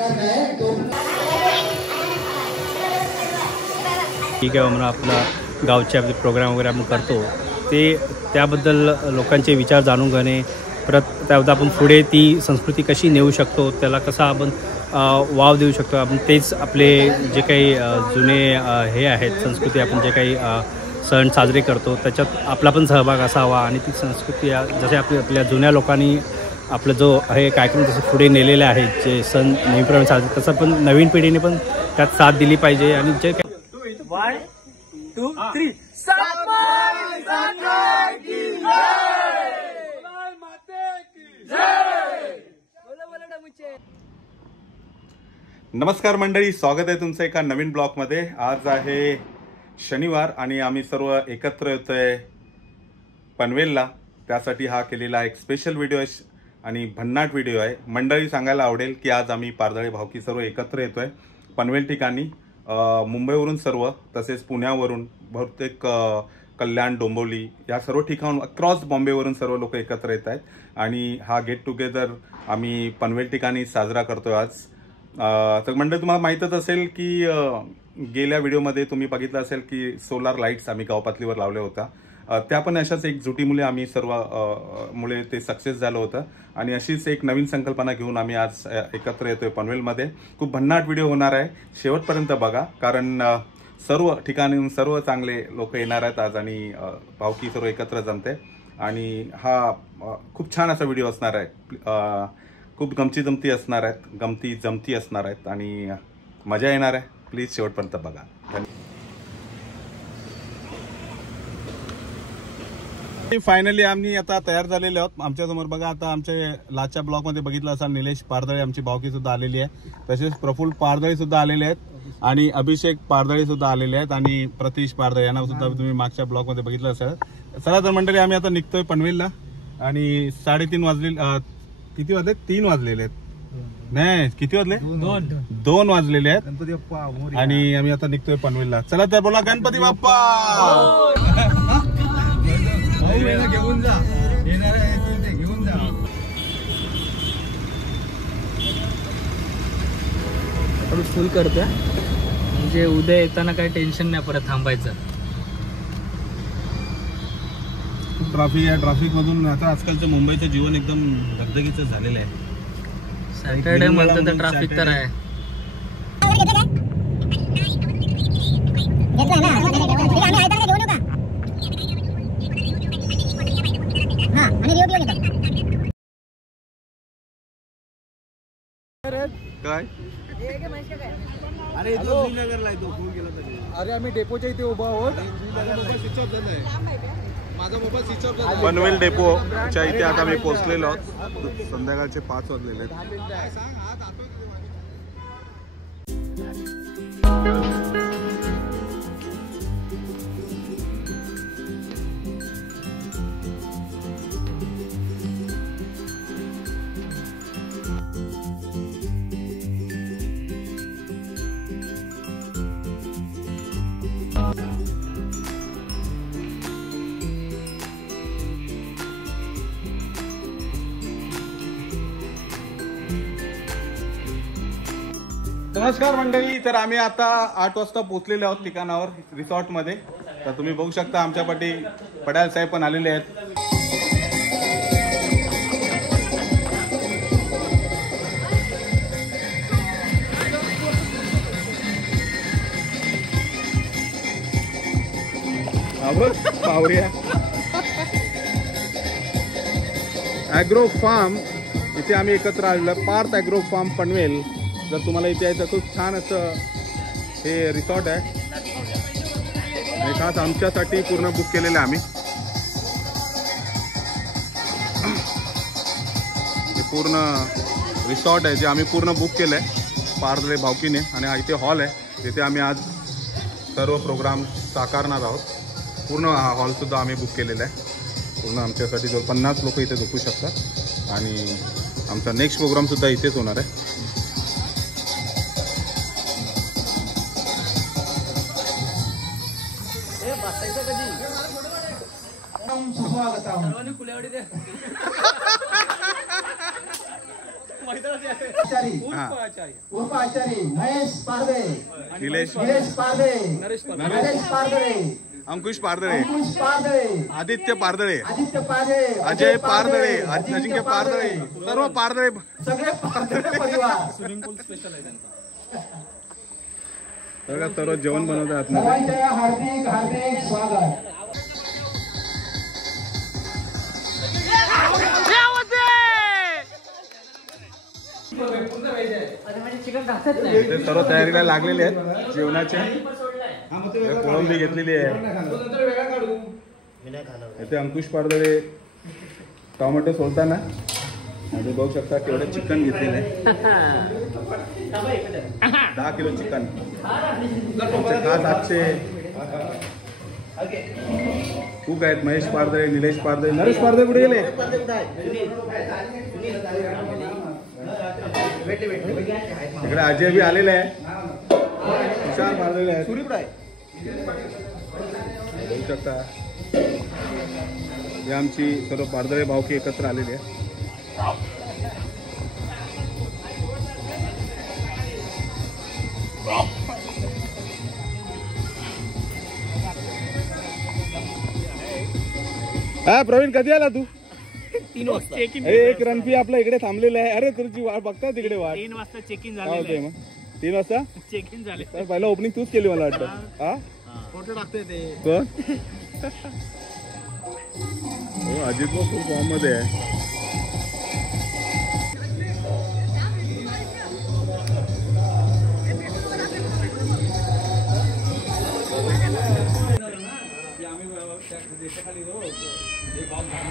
ठीक आहे, म्हणून आपला गावचे आपले प्रोग्राम वगैरे आपण करतो ते त्याबद्दल लोकांचे विचार जाणून घेणे, परत त्याबद्दल आपण पुढे ती संस्कृती कशी नेऊ शकतो, त्याला कसा आपण वाव देऊ शकतो. आपण तेच आपले जे काही जुने हे आहेत संस्कृती, आपण जे काही सण साजरे करतो त्याच्यात आपला पण सहभाग असावा आणि ती संस्कृती जसे आपल्या जुन्या लोकांनी आपलं जो हे कार्यक्रम जसं पुढे नेलेले आहेत जे सण नेहमीप्रमाणे साजरे, तसं पण नवीन पिढीने पण त्यात साथ दिली पाहिजे. आणि जे काही 1 2 3 नमस्कार मंडळी, स्वागत आहे तुमचं एका नवीन ब्लॉगमध्ये. आज आहे शनिवार आणि आम्ही सर्व एकत्र येतोय पनवेलला. त्यासाठी हा केलेला एक स्पेशल व्हिडिओ आहे आणि भन्नाट व्हिडिओ आहे. मंडळी सांगायला आवडेल की आज आम्ही पारदळे भावकी सर्व एकत्र येतोय पनवेल ठिकाणी. मुंबईवरून सर्व, तसेच पुण्यावरून, बहुतेक कल्याण, डोंबिवली या सर्व ठिकाणून अक्रॉस बॉम्बेवरून सर्व लोक एकत्र येत आहेत आणि हा गेट टुगेदर आम्ही पनवेल ठिकाणी साजरा करतोय आज. तर मंडळी तुम्हाला माहीतच असेल की गेल्या व्हिडिओमध्ये तुम्ही बघितलं असेल की सोलार लाईट्स आम्ही गावपातळीवर लावल्या होत्या. त्या पण अशाच एक जुटीमुळे आम्ही सर्व मुळे ते सक्सेस झालं होतं आणि अशीच एक नवीन संकल्पना घेऊन आम्ही आज एकत्र येतोय पनवेलमध्ये. खूप भन्नाट व्हिडिओ होणार आहे, शेवटपर्यंत बघा, कारण सर्व ठिकाणी सर्व चांगले लोक येणार आहेत आज आणि भावकी सर्व एकत्र जमते आणि हा खूप छान असा व्हिडिओ असणार आहे. खूप गमती जमती असणार आहेत, गमती जमती असणार आहेत आणि मजा येणार आहे. प्लीज शेवटपर्यंत बघा. फायनली आम्ही आता तयार झालेले आहोत. आमच्यासमोर बघा, आता आमच्या लाच्या ब्लॉकमध्ये बघितलं असाल निलेश पारदळे आमची भावकी सुद्धा आलेली आहे, तसेच प्रफुल्ल पारदळे सुद्धा आलेले आहेत आणि अभिषेक पारदळे सुद्धा आलेले आहेत आणि प्रतीश पारदळे यांना सुद्धा तुम्ही मागच्या ब्लॉकमध्ये बघितलं असेल. चला तर मंडळी, आम्ही आता निघतोय पनवेलला आणि 3:30 वाजले. किती वाजले? 3 वाजलेले आहेत. नाही, किती वाजले? 2 वाजलेले आहेत आणि आम्ही आता निघतोय पनवेलला. चला तर बोला गणपती बाप्पा. घेऊन जा, घेऊन जा. फुल करतोय म्हणजे उद्या येताना काही टेन्शन नाही परत थांबायचं. खूप ट्रॅफिक आहे. ट्रॅफिक मधून आता आजकालचं मुंबईचं जीवन एकदम धगधगीचं झालेलं आहे. सॅटर्डे म्हणतं तर ट्रॅफिक तर आहे. काय? अरे अरे आम्ही डेपोच्या इथे उभा आहोत. माझा मोबाईल स्विच ऑफ झाला. पनवेल डेपोच्या इथे आता आम्ही पोहोचलेलो आहोत. संध्याकाळचे 5 वाजलेले आहेत. नमस्कार मंडळी, तर आम्ही आता 8 वाजता पोहोचलेले आहोत ठिकाणावर, रिसॉर्टमध्ये. तर तुम्ही बघू शकता आमच्या पाठी पडाल साहेब पण आलेले आहेत. ॲग्रो फार्म इथे आम्ही एकत्र आलेलो. Parth agro farm Panvel. जर तुम्हाला इथे यायचं, खूप छान असं हे रिसॉर्ट आहे आणि खास आमच्यासाठी पूर्ण बुक केलेलं आहे आम्ही. हे पूर्ण रिसॉर्ट आहे जे आम्ही पूर्ण बुक केलं आहे पारदळे भावकीने आणि हा इथे हॉल आहे जिथे आम्ही आज सर्व प्रोग्राम साकारणार आहोत. पूर्ण हा हॉलसुद्धा आम्ही बुक केलेला आहे पूर्ण आमच्यासाठी. जवळ 50 लोक इथे झोपू शकतात आणि आमचा नेक्स्ट प्रोग्रामसुद्धा इथेच होणार आहे. उर्फ आचारी महेश पारदे, निलेश पारदे, नरेश पारदे, अंकुश पारदळे, पारदळे, आदित्य पारदळे, पारदे, अजय पारदळे, अजिंक्य पारदळे, सर्व पारदळे सगळे पारदळे परिवार. स्विमिंग पूल स्पेशल आहे त्यांचा. सर्व जेवण बनवतात. सर्वांचे हार्दिक हार्दिक स्वागत. सर्व तयारीला लागलेले आहेत जेवणाचे. कोळंबी घेतलेली आहे. इथे अंकुश पारदळे टोमॅटो सोलताना आणि बघू शकता केवढं चिकन घेतलेलं आहे. 10 किलो चिकन. खास आजचे खूप आहेत. महेश पारदळे, निलेश पारदळे, नरेश पारदळे कुठे गेले? इकडे अजय बी आलेले आहे. तुषार पारदळे आहेत. बघू शकता ही आमची सर्व पारदळे भावकी एकत्र आलेली आहे. हा प्रवीण कधी आला तू? 3 वाजता एक रणपी आपला इकडे थांबलेला आहे. अरे तुझी वाट बघता तिकडे वाट. 3 वाजता चेक इन काय झाले. होतंय मग? 3 वाजता चेक इन झाले. पहिला ओपनिंग तूच केली मला वाटतं. हा फोटो टाकते ते. कोण? हो अजित भाऊ खूप फॉर्म मध्ये आहे.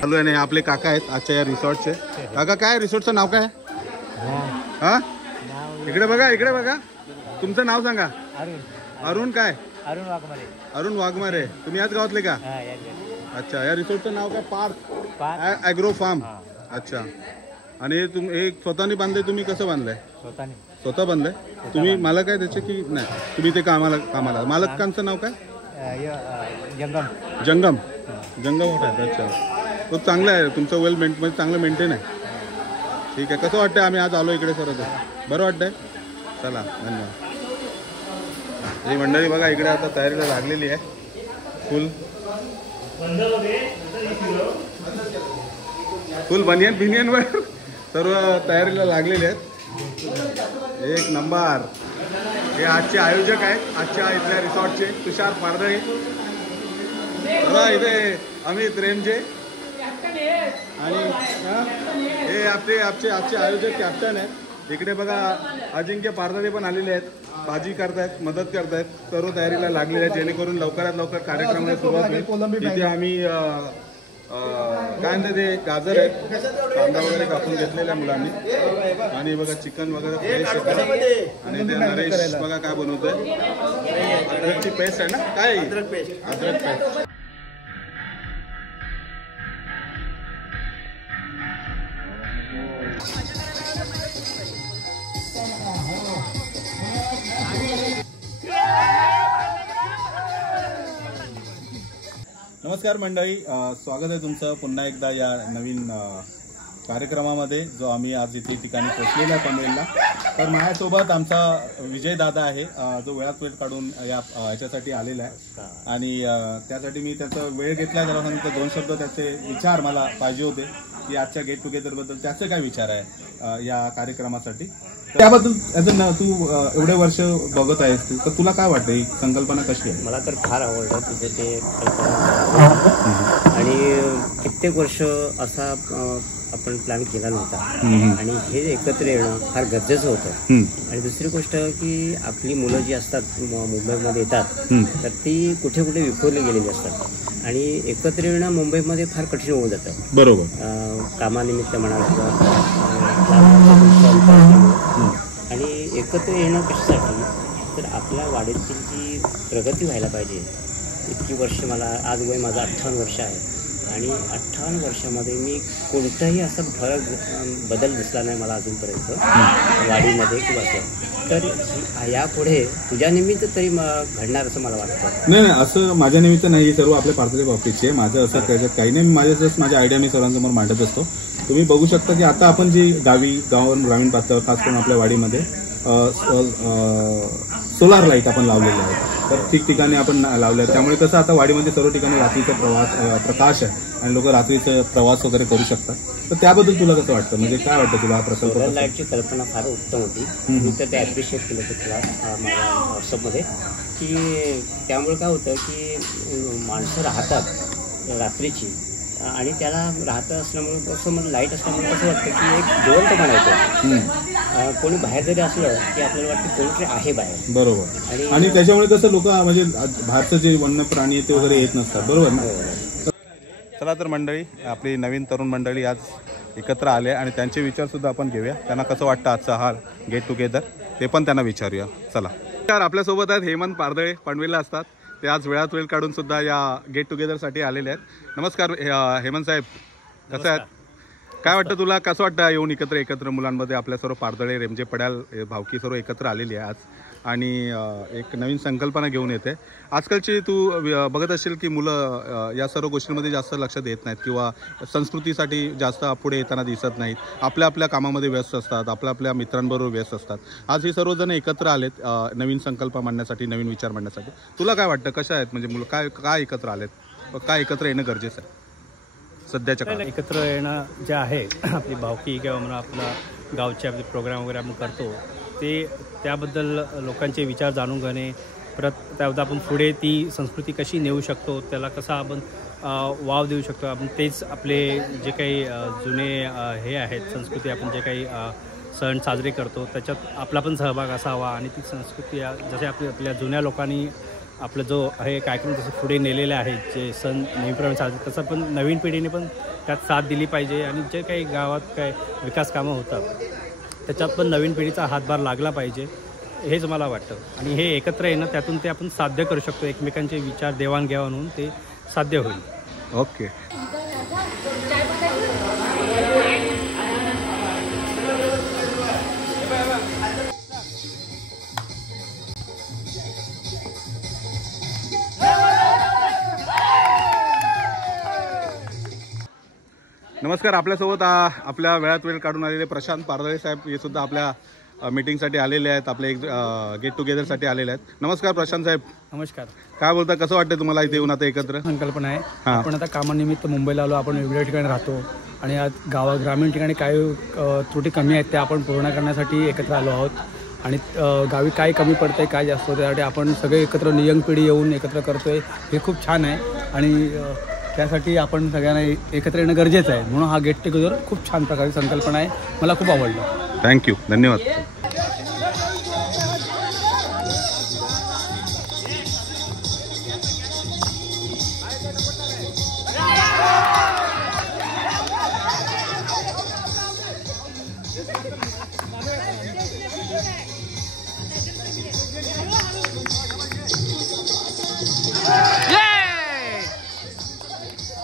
चालू आहे. आपले काका आहेत आजच्या या रिसॉर्टचे. काका काय रिसॉर्टचं नाव काय? हा इकडे बघा, इकडे बघा. तुमचं नाव सांगा. अरुण काय? अरुण वाघमारे. तुम्ही याच गावातले का? अच्छा. या रिसॉर्टचं नाव काय? Parth agro farm. अच्छा. आणि हे स्वतःने बांधले? तुम्ही कसं बांधलंय? स्वतः बांधलंय. तुम्ही मालक आहे त्याचे की नाही? तुम्ही ते कामाला मालकांचं नाव काय? जंगम होत आहे. अच्छा. तो चांगला आहे. तुमचं म्हणजे चांगलं मेंटेन आहे. ठीक आहे. कसं वाटतंय? आम्ही आज आलो इकडे सर. बरं वाटतंय. चला धन्यवाद. ही मंडळी बघा इकडे आता तयारीला लागलेली आहे. फुल बनियन वर सर्व तयारीला लागलेले आहेत. एक नंबर. हे आजचे आयोजक आहेत आजच्या इथल्या रिसॉर्टचे तुषार पारदळे. बघा इथे अमित रेमजे आणि हे आजचे आयोजक कॅप्टन आहेत. इकडे बघा अजिंक्य पारदळे पण आलेले आहेत. भाजी करतायत, मदत करतायत. सर्व तयारीला लागलेले आहेत जेणेकरून लवकरात लवकर कार्यक्रमाला सुरुवात होईल. इथे आम्ही काय म्हणते ते गाजर आहेत, कांदा वगैरे कापून घेतलेल्या मुलांनी. आणि बघा चिकन वगैरे फ्रेश. आणि ते नरेश बघा काय बनवतोय. अद्रकची पेस्ट आहे ना? काय अद्रक पेस्ट. नमस्कार मंडळी, स्वागत आहे तुमचं पुन्हा एकदा या नवीन कार्यक्रमामध्ये जो आम्ही आज इथे ठिकाणी पोहोचलेला आहे पनवेलला. तर माझ्यासोबत आमचा विजय दादा आहे जो वेळात वेळ काढून याच्यासाठी आलेला आहे. आणि त्यासाठी मी त्याचा वेळ घेतला. त्याला सांगितलं 2 शब्द त्याचे विचार मला पाहिजे होते की आजच्या गेट टुगेदरबद्दल त्याचे काय विचार आहे या कार्यक्रमासाठी. त्याबद्दल तू एवढे वर्ष बघत आहेस तर तुला काय वाटतं ही संकल्पना कशी आहे? मला तर फार आवडलं तुझे ते कल्पना. आणि कित्येक वर्ष असा आपण प्लॅन केला नव्हता. आणि हे एकत्र येणं फार गरजेचं होतं. आणि दुसरी गोष्ट की आपली मुलं जी असतात मुंबईमध्ये येतात तर ती कुठे कुठे विखुरली गेलेली असतात. आणि एकत्र येणं मुंबईमध्ये फार कठीण होऊन जातं. बरोबर. कामानिमित्त म्हणा किंवा आणि एकत्र येणं कशासाठी तर आपल्या वाडीतील जी प्रगती व्हायला पाहिजे. इतकी वर्ष मला आज वय माझं 58 वर्ष आहे. आणि 58 वर्षामध्ये मी कोणताही असा फरक बदल दिसला नाही मला अजूनपर्यंत वाडीमध्ये किंवा असं. तर यापुढे तुझ्या निमित्त तरी घडणार असं मला वाटतं. नाही असं माझ्या निमित्त नाही. सर्व आपल्या पारदळे बाबतीचे माझं असं त्याच्यात काही नाही. माझ्या आयडिया मी सर्वांसमोर मांडत असतो. तुम्ही बघू शकता की आता आपण जी ग्रामीण पातळीवर खास करून आपल्या वाडीमध्ये सोलार लाईट आपण लावलेले आहेत, तर ठिकठिकाणी आपण लावले आहेत. त्यामुळे कसं आता वाडीमध्ये सर्व ठिकाणी रात्रीचा प्रकाश आहे आणि लोक रात्रीचा प्रवास वगैरे करू शकतात. तर त्याबद्दल तुला कसं वाटतं, म्हणजे काय वाटतं तुला हा प्रकल्प? सोलर लाईटची कल्पना फार उत्तम होती. मी तर ते ॲप्रिशिएट केलं होतं तुला माझ्या व्हॉट्सअपमध्ये, की त्यामुळे काय होतं की माणसं राहतात रात्रीची आणि त्याला राहतं असल्यामुळे कसं म्हणजे लाईट असल्यामुळे कसं वाटतं की एक जिवंत बनायचं. कोणी बाहेर जरी असलं की आपल्याला वाटतं कोणीतरी आहे बाहेर. बरोबर. आणि त्याच्यामुळे कसं लोक म्हणजे बाहेरचं जे वन्य प्राणी ते वगैरे येत नसतात. बरोबर ना. चला तर मंडळी, आपली नवीन तरुण मंडळी आज एकत्र आले आणि त्यांचे विचारसुद्धा आपण घेऊया. त्यांना कसं वाटतं आजचा हा गेट टुगेदर ते पण त्यांना विचारूया. चला. आपल्यासोबत आहेत हेमंत पारदळे, पनवेलला असतात. ते आज वेळात वेळ काढून सुद्धा या गेट टुगेदरसाठी आलेले आहेत. नमस्कार हेमंत साहेब, कसं आहेत? काय वाटतं तुला, कसं वाटतं येऊन एकत्र मुलांमध्ये आपल्या सर्व पारदळे रेमजे पड्याल भावकी सर्व एकत्र आलेली आहे आज आणि एक नवीन संकल्पना घेऊन येते. आजकालची तू बघत असेल की मुलं या सर्व गोष्टींमध्ये जास्त लक्ष देत नाहीत किंवा संस्कृतीसाठी जास्त पुढे येताना दिसत नाहीत. आपल्या कामामध्ये व्यस्त असतात, आपल्या मित्रांबरोबर व्यस्त असतात. आज हे सर्वजण एकत्र आलेत नवीन संकल्प मांडण्यासाठी, नवीन विचार मांडण्यासाठी. तुला काय वाटतं, कशा आहेत म्हणजे मुलं काय एकत्र आलेत, काय एकत्र येणं गरजेचं आहे सध्याच्या काळात? एकत्र येणं जे आहे आपली भावकी किंवा म्हणा आपला गावचे आपले प्रोग्राम वगैरे आपण करतो ते त्याबद्दल लोकांचे विचार जाणून घेणे, परत त्याबद्दल आपण पुढे ती संस्कृती कशी नेऊ शकतो, त्याला कसा आपण वाव देऊ शकतो. आपण तेच आपले जे काही जुने हे आहेत संस्कृती, आपण जे काही सण साजरे करतो त्याच्यात आपला पण सहभाग असावा आणि ती संस्कृती जसे आपल्या जुन्या लोकांनी आपलं जो हे कार्यक्रम जसं पुढे नेलेले आहेत, जे सण नेहमीप्रमाणे साजरे, तसं पण नवीन पिढीने पण त्यात साथ दिली पाहिजे आणि जे काही गावात काय विकास कामं होतात त्याच्यात पण नवीन पिढीचा हातभार लागला पाहिजे, हेच मला वाटतं. आणि हे एकत्र येणं त्यातून ते आपण साध्य करू शकतो, एकमेकांचे विचार देवाणघेवाण होऊन ते साध्य होईल. ओके. नमस्कार. आपल्यासोबत आपल्या वेळात वेळ काढून आलेले प्रशांत पारदळे साहेब हे सुद्धा आपल्या मीटिंगसाठी आलेले आहेत, आपले गेट टुगेदरसाठी आलेले आहेत. नमस्कार प्रशांत साहेब. नमस्कार. काय बोलता, कसं वाटतं तुम्हाला इथे येऊन आता एकत्र? संकल्पना आहे. आपण आता कामानिमित्त मुंबईला आलो, आपण वेगवेगळ्या ठिकाणी राहतो आणि आज ग्रामीण ठिकाणी काही त्रुटी कमी आहेत त्या आपण पूर्ण करण्यासाठी एकत्र आलो आहोत आणि गावी काय कमी पडतं आहे, काय जास्त होतं, त्यासाठी आपण सगळे एकत्र यंग पिढी येऊन एकत्र करतोय, हे खूप छान आहे आणि त्यासाठी आपण सगळ्यांना एकत्र येणं गरजेचं आहे. म्हणून हा गेट टुगेदर खूप छान प्रकारची संकल्पना आहे, मला खूप आवडलं. थँक्यू, धन्यवाद.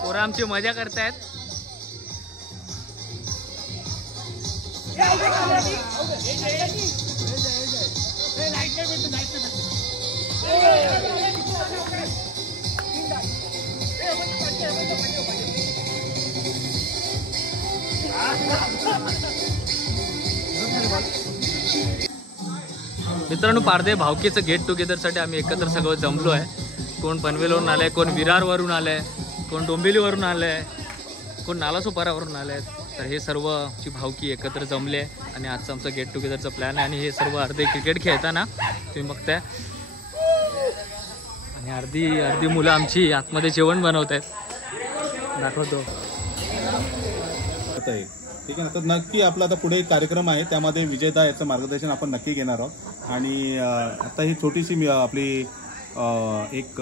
पोरं आमची मजा करतायत. मित्रांनो, पारदे भावकीचं गेट टुगेदरसाठी आम्ही एकत्र सगळं जमलो आहे. कोण पनवेलवरून आलं आहे, कोण विरारवरून आलं आहे, कोण डोंबिवलीवरून आलं आहे, कोण नालासोपारावरून आले आहेत. तर हे सर्वची भावकी एकत्र जमले आणि आजचं आमचं गेट टुगेदरचं प्लॅन आहे. आणि हे सर्व अर्धे क्रिकेट खेळताना तुम्ही बघताय आणि अर्धी मुलं आमची आतमध्ये जेवण बनवत आहेत, दाखवतो. ठीक आहे. तर नक्की आपला आता पुढे एक कार्यक्रम आहे, त्यामध्ये विजेता याचं मार्गदर्शन आपण नक्की घेणार आहोत. आणि आता ही छोटीशी आपली एक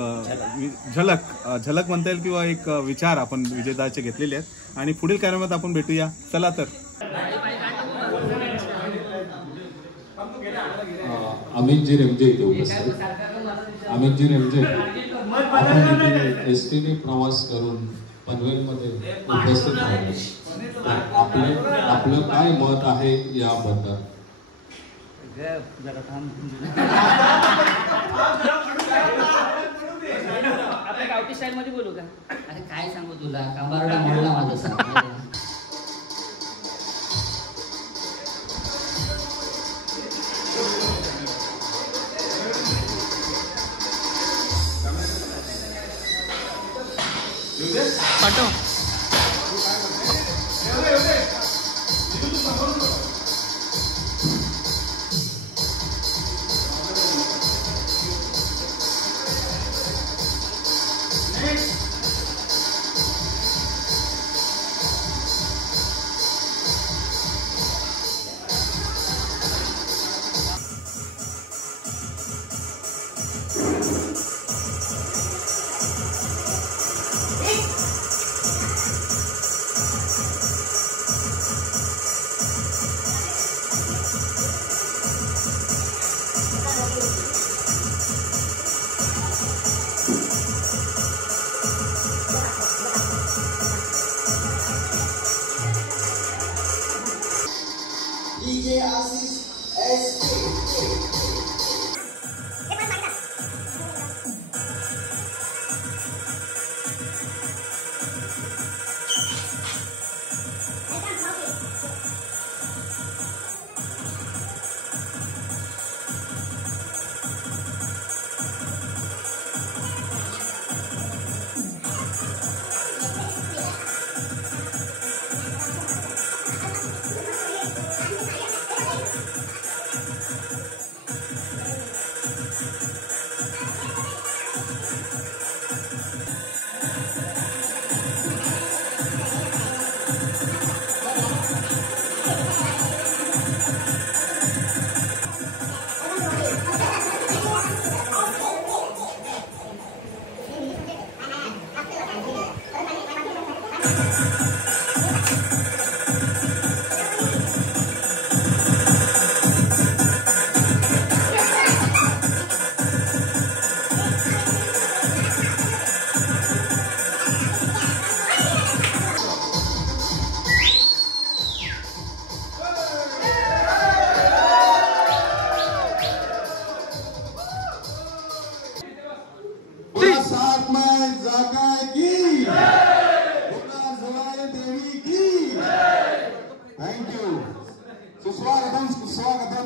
झलक म्हणता येईल किंवा एक विचार आपण विजेताचे घेतलेले आहेत आणि पुढील कार्यक्रमात आपण भेटूया. चला तर. अमितजी रेमजे इथे उपस्थित. अमितजी रेमजे आपण इथे एसटीने प्रवास करून पनवेलमध्ये उपस्थित आहात. आपलं काय मत आहे याबद्दल? आपल्या गावठी स्टाईल मध्ये बोलू का? अरे काय सांगू तुला, कांबारडा म्हणला माझा. पाठव.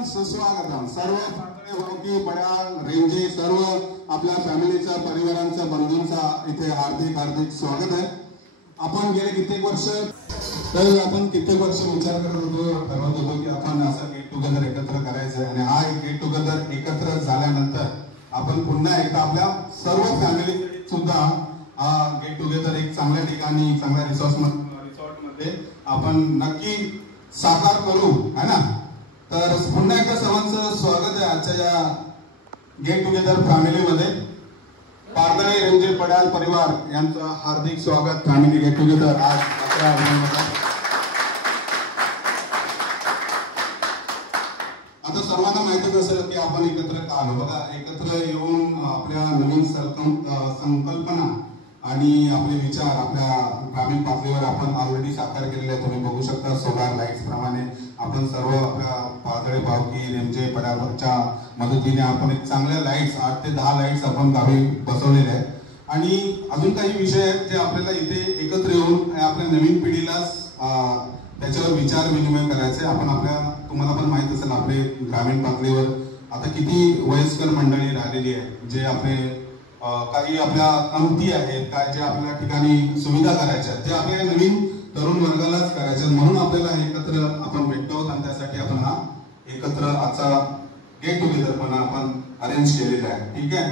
सुस्वागतम सर्व भावकी बड्या रेंजे सर्व आपल्या फॅमिलीच्या परिवारांच्या बंधूंचा इथे हार्दिक हार्दिक स्वागत आहे. आपण गेले कित्येक वर्ष विचार करत होतो, ठरवत होतो की आपण असं गेट टुगेदर एकत्र करायचं आणि हा एक गेट टुगेदर एकत्र झाल्यानंतर आपण पुन्हा एकदा आपल्या सर्व फॅमिली सुद्धा हा गेट टुगेदर एक चांगल्या ठिकाणी चांगल्या रिसॉर्ट मध्ये आपण नक्की साकार करू है ना. तर पुन्हा एकदा सर्वांचं स्वागत आहे आजच्या या गेट टुगेदर फॅमिलीमध्ये. पारदळे रेंजे पड्याल परिवार यांचं हार्दिक स्वागत फॅमिली गेट टुगेदर आज. आता सर्वांना माहितच असेल की आपण एकत्र का आलो. बघा, एकत्र येऊन आपल्या नवीन संकल्पना आणि आपले विचार आपल्या ग्रामीण पातळीवर आपण ऑलरेडी साकार केलेले आहेत. तुम्ही बघू शकता सोलार लाईट्स प्रमाणे आपण सर्व आपल्या पातळी भावकी रेंजे पड्यावरच्या मदतीने आपण एक चांगल्या लाईट्स 8 ते 10 लाईट्स आपण गावी बसवलेले आहेत. आणि अजून काही विषय आहेत जे आपल्याला इथे एकत्र येऊन आपल्या नवीन पिढीला त्याच्यावर विचार विनिमय करायचे. आपण तुम्हाला पण माहित असेल आपले ग्रामीण पातळीवर आता किती वयस्कर मंडळी राहिलेली आहे, जे आपले काही आपल्या कमती आहेत, काय जे आपल्या ठिकाणी सुविधा करायच्या ते आपल्या नवीन तरुण वर्गालाच करायचे. म्हणून आपल्याला एकत्र आपण भेटतो आणि त्यासाठी आपण हा एकत्र आजचा गेट टुगेदर पण आपण अरेंज केलेला आहे. ठीक आहे.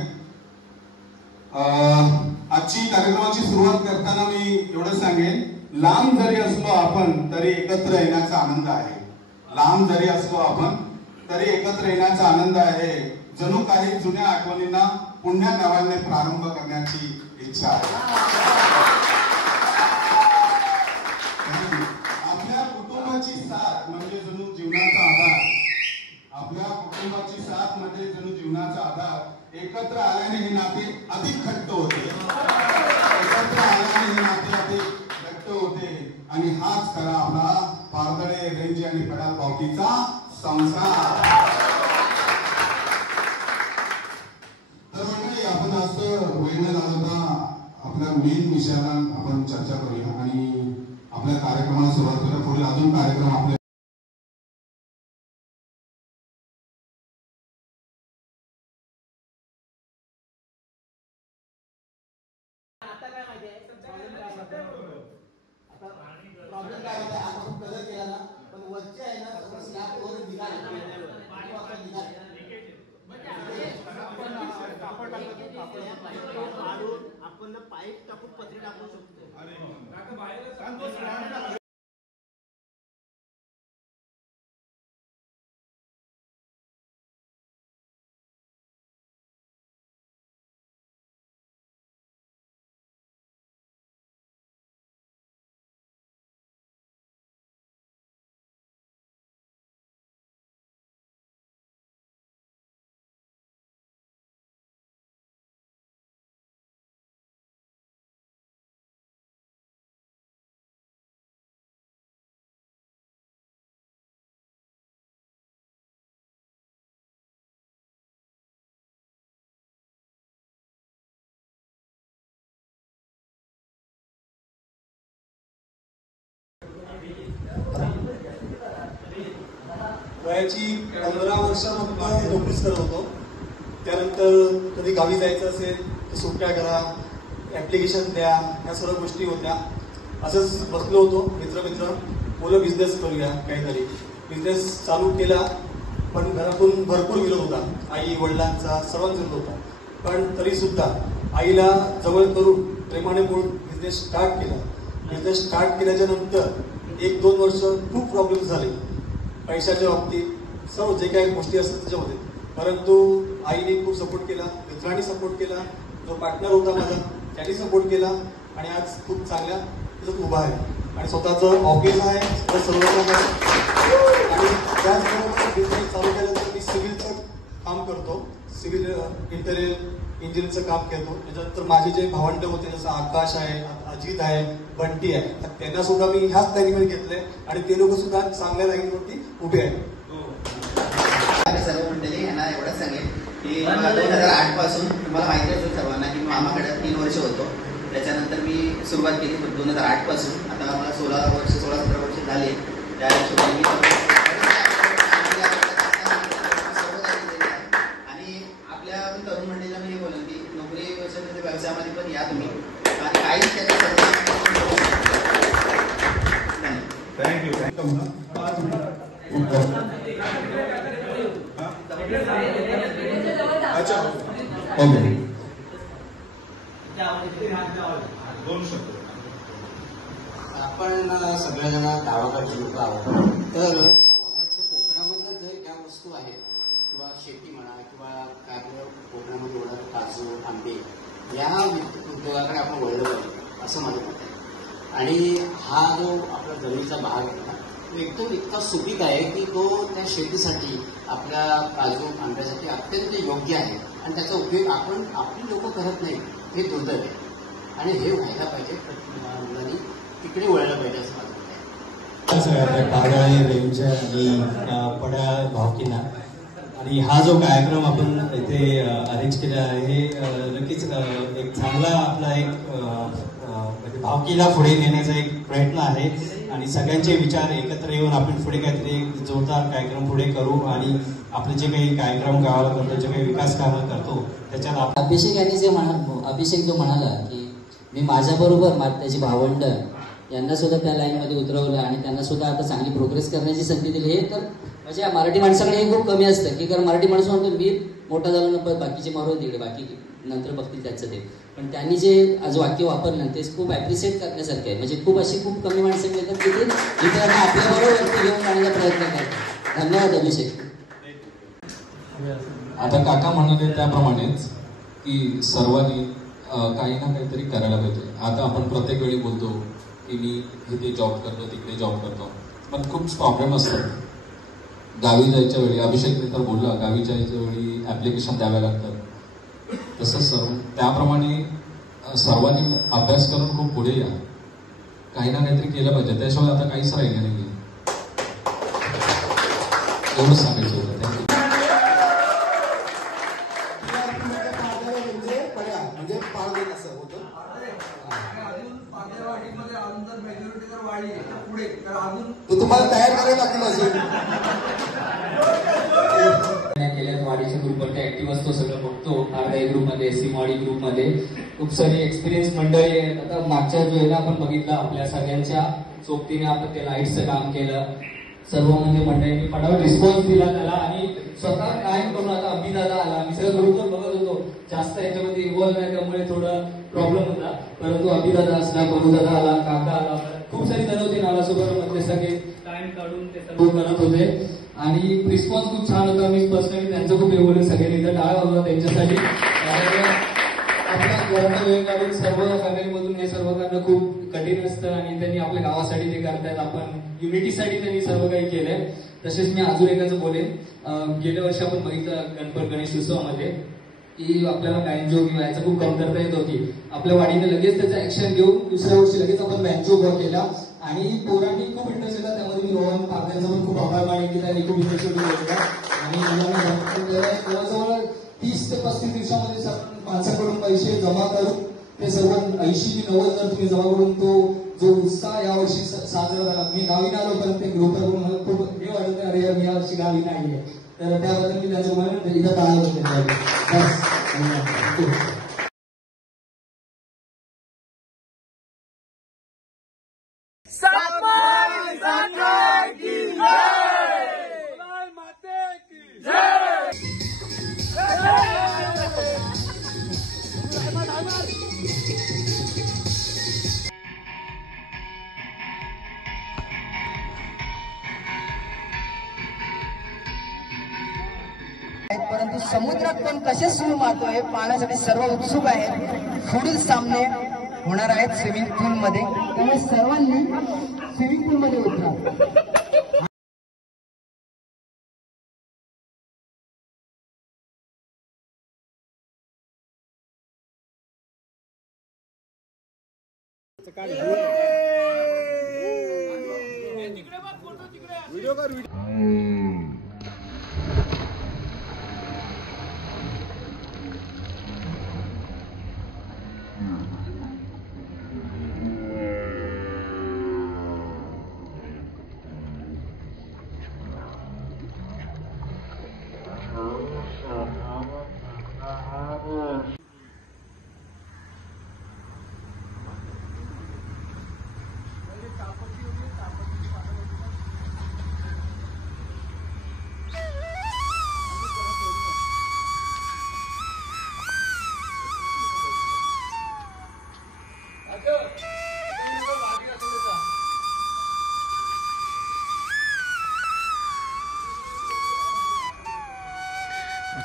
आजची कार्यक्रमाची सुरुवात करताना मी एवढं सांगेन, लांब जरी असलो आपण तरी एकत्र येण्याचा आनंद आहे. लांब जरी असलो आपण तरी एकत्र येण्याचा आनंद आहे. जणू काही जुन्या आठवणींना पुन्हा नव्याने प्रारंभ करण्याची इच्छा आहे. आपल्या कुटुंबाची साथ म्हणजे जणू जीवनाचा आधार. आपल्या कुटुंबाची साथ म्हणजे जणू जीवनाचा आधार. एकत्र आल्याने हे नाते अधिक घट्ट होते. एकत्र आल्याने हे नाते अधिक घट्ट होते. आणि हाच खरा आपला पारदळे रेंजे आणि पड्याल भावकीचा संसार. तर म्हणजे आपण असं वेळ न घालवता आपल्या मेन विषयाला आपण चर्चा करूया आणि आपल्या कार्यक्रमाला सुरुवात करूया. पुढील अजून कार्यक्रम आपल्या प्रॉब्लेम काय होता, आपण कलर केला ना पण वरचे आहे ना सगळं स्लॅब वर निघाले आपण पाईप टाकून पत्रे टाकू शकतो. वयाची 15 वर्षानंतर नोकरीच करत होतो. त्यानंतर कधी गावी जायचं असेल तर सुट्ट्या करा, ॲप्लिकेशन द्या, या सर्व गोष्टी होत्या. असंच बसलो होतो मित्र बोलो बिझनेस करूया काहीतरी. बिझनेस चालू केला पण घरातून भरपूर विरोध होता, आई वडिलांचा सर्वांचा विरोध होता. पण तरीसुद्धा आईला जवळ करून प्रेमाने बोलून बिझनेस स्टार्ट केला. बिझनेस स्टार्ट केल्याच्या नंतर 1-2 वर्ष खूप प्रॉब्लेम झाले पैशाच्या बाबतीत, सर्व जे काही गोष्टी असतात त्याच्यामध्ये. परंतु आईने खूप सपोर्ट केला, मित्रांनी सपोर्ट केला, जो पार्टनर होता माझा त्यांनी सपोर्ट केला आणि आज खूप चांगल्या त्याच्यात उभा आहे. आणि स्वतःचं ऑफिस आहे, सर्व आहे. आणि त्याचबरोबर बिझनेस चालू केल्यानंतर मी सिव्हिलचं काम करतो, सिव्हिल इंटेरियर इंजिनिअरचं काम करतो. त्याच्यानंतर माझे जे भावंड होते जसं आकाश आहे, अजित आहे, बंटी आहे, त्यांना सुद्धा मी ह्याच लाईनीमध्ये घेतलंय आणि ते लोक सुद्धा चांगल्या लाईनीवरती उभे आहेत. सर्व मंडळी यांना एवढंच सांगेल की 2008 पासून तुम्हाला माहिती असेल सर्वांना की मामाकडे 3 वर्ष होतो. त्याच्यानंतर मी सुरुवात केली 2008 पासून. आता मला 16-17 वर्ष झाले. त्या हिशोबाने मी आणि आपल्या तरुण मंडळीला मी हे बोलेन की नोकरी व्यवसायामध्ये पण या तुम्ही आणि काहीच त्याच्या थँक्यू. अच्छा ओके आपण सगळेजण गावाकडचे लोक आहोत. तर गावाकडच्या कोकणामधल्या जर ज्या वस्तू आहेत किंवा शेती म्हणा किंवा काय कोकणामध्ये होणारे काजू आंबे या उद्योगाकडे आपण वळलं पाहिजे असं माझं मत आहे. आणि हा जो आपला जमिनीचा भाग आहे ना तो एकदम इतका सुपीक आहे की तो त्या शेतीसाठी आपल्या काजू आंब्यासाठी अत्यंत योग्य आहे. आणि त्याचा उपयोग आपण आपली लोक करत नाही हे दुर्दैव आहे. आणि हे व्हायला पाहिजे, मुलांनी तिकडे वळलं पाहिजे असं माझं मत आहे. पागाळे रेंजर आणि पड्या भावकीना आणि हा जो कार्यक्रम आपण इथे अरेंज केला आहे हे नक्कीच एक चांगला आपला एक भावकीला पुढे नेण्याचा एक प्रयत्न आहे. आणि सगळ्यांचे विचार एकत्र येऊन आपण पुढे काहीतरी जोरदार कार्यक्रम पुढे करू आणि आपले जे काही कार्यक्रम गावाला करतो, जे काही विकास कामं करतो त्याच्यात अभिषेक यांनी जे अभिषेक जो म्हणाला की मी माझ्याबरोबर त्याची भावंड यांना सुद्धा त्या लाईनमध्ये उतरवलं आणि त्यांना सुद्धा आता चांगली प्रोग्रेस करण्याची संधी दिली. हे तर म्हणजे मराठी माणसाकडे हे खूप कमी असतं की कारण मराठी माणूस म्हणतो मी मोठा झालो ना बाकीचे मारून तिकडे बाकी नंतर बघतील त्याचं ते. पण त्यांनी जे आज वाक्य वापरलं तेच खूप ॲप्रिशिएट करण्यासारखं आहे. म्हणजे खूप अशी खूप कमी माणसं मिळतात की ते इतरांना आपल्याबरोबर घेऊन जाण्याचा प्रयत्न करतात. धन्यवाद अभिषेक. आता काका म्हणाले त्याप्रमाणेच की सर्वांनी काही ना काहीतरी करायला पाहिजे. आता आपण प्रत्येक वेळी बोलतो की मी इथे जॉब करतो तिकडे जॉब करतो, पण खूप प्रॉब्लेम असतात. गावी जायच्या वेळी अभिषेकने तर बोलला गावी जायच्या वेळी ॲप्लिकेशन द्याव्या लागतात. तसंच त्याप्रमाणे सर्वांनी अभ्यास करून खूप पुढे या, काही ना काहीतरी केलं पाहिजे. त्याशिवाय आता काहीच राहिलं नाही. एवढंच सांगायचं होतं. तुम्हाला तयार करायला लागतील अजून केल्यात वाडीच्या ग्रुपवरती ऍक्टिव्ह असतो, सगळं बघतो. आरआय ग्रुपमध्ये, एससी मॉडी ग्रुपमध्ये खूप सारी एक्सपिरियन्स मंडळी आहेत. आता मागच्या वेळेला आपण बघितलं आपल्या सगळ्यांच्या सोबतीने आपण ते लाईटचं काम केलं. सर्व म्हणजे मंडळींनी फटाफट रिस्पॉन्स दिला त्याला आणि स्वतः कायम करून आता अभिदादा आला. मी सगळं बरोबर बघत होतो, जास्त याच्यामध्ये इन्व्हॉल्व नाही त्यामुळे थोडं प्रॉब्लेम होता. परंतु अभिदादा असला, बरुदादा आला, काका आला, खूप सारी जण होती नालासोबत मधले सगळे टाइम काढून ते सर्व करत होते आणि रिस्पॉन्स खूप छान होता. मी पर्सनली त्यांचं खूप एवढं सगळ्यांनी इथं टाळा वाजवला त्यांच्यासाठी. आपल्या घराचा वेळ काढून सर्व फॅमिलीमधून हे सर्व करणं खूप कठीण असतं आणि त्यांनी आपल्या गावासाठी ते करतायत. आपण युनिटीसाठी त्यांनी सर्व काही केलंय. तसेच मी अजून एकाचं बोलेन, गेल्या वर्षी आपण बघितलं गणेश उत्सवामध्ये की आपल्याला बँजो किंवा याचं खूप कमतरता येत होती. आपल्या वाडीने लगेच त्याचं ऍक्शन घेऊन दुसऱ्या वर्षी लगेच आपण बँजो उभा केला आणि पोरांनी खूप इंटरेस्ट दिला. त्यामध्ये मी रोहन पारनेरचा पण खूप आभार मागितला, त्यांनी खूप इंटरेस्ट घेतला आणि मुलांना जवळजवळ 30 ते 35 दिवसामध्ये माणसाकडून पैसे जमा करून ते सर्व 80 ते 90 जर तुम्ही जमा करून तो जो उत्साह यावर्षी साजरा झाला. मी गावी आलो परत ते ग्रुप करून मला खूप हे वाटत अरे यार मी यावर्षी गावी नाही आहे. तर त्याबद्दल मी त्याच्यामुळे इथं टाळा परंतु समुद्रात पण कसे सूर मारतो हे पाहण्यासाठी सर्व उत्सुक आहेत. पुढील सामने होणार आहेत स्विमिंग पूल मध्ये, त्यामुळे सर्वांनी स्विमिंग पूल मध्ये उतरा. व्हिडिओ कर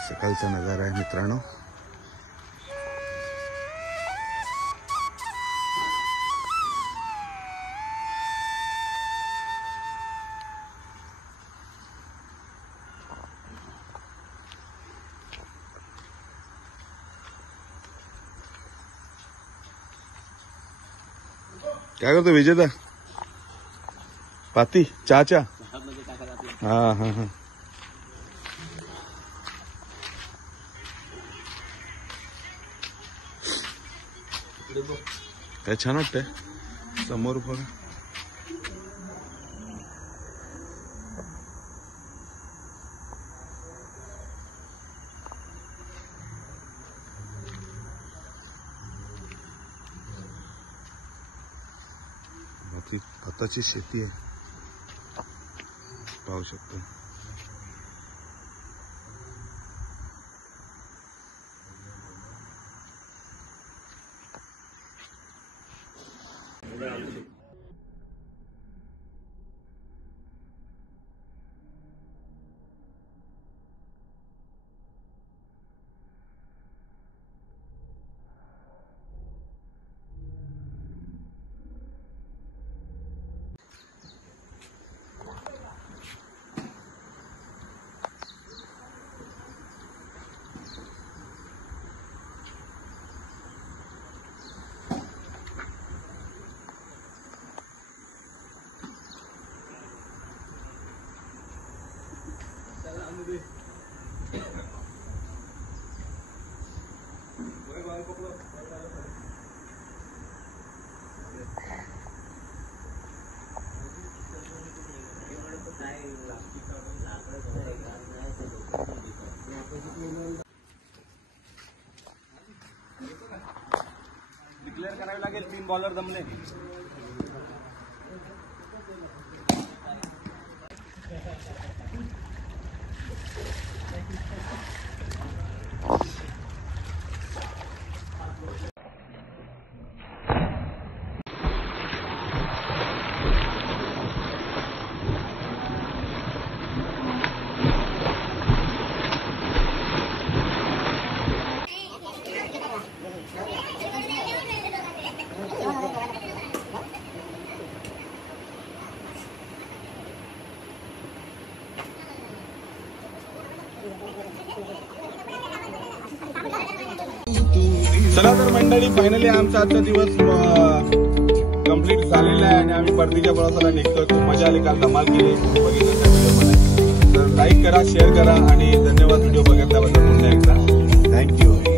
सकाळचा नजारा आहे मित्रांनो. काय करतो विजेता? पाती चहा. हा हा हा. काय छान वाटतंय समोर बघा. भाताची शेती आहे पाहू शकतो. करावी लागेल. 3 बॉलर जमले. चला तर मंडळी, फायनली आमचा आजचा दिवस कंप्लीट झालेला आहे आणि आम्ही परतीच्या प्रवासाला निघतोय. खूप मजा आली, काल धमाल केली बघितलं त्या व्हिडिओमध्ये. तर लाईक करा, शेअर करा आणि धन्यवाद व्हिडिओ बघितल्याबद्दल पुन्हा एकदा. थँक्यू.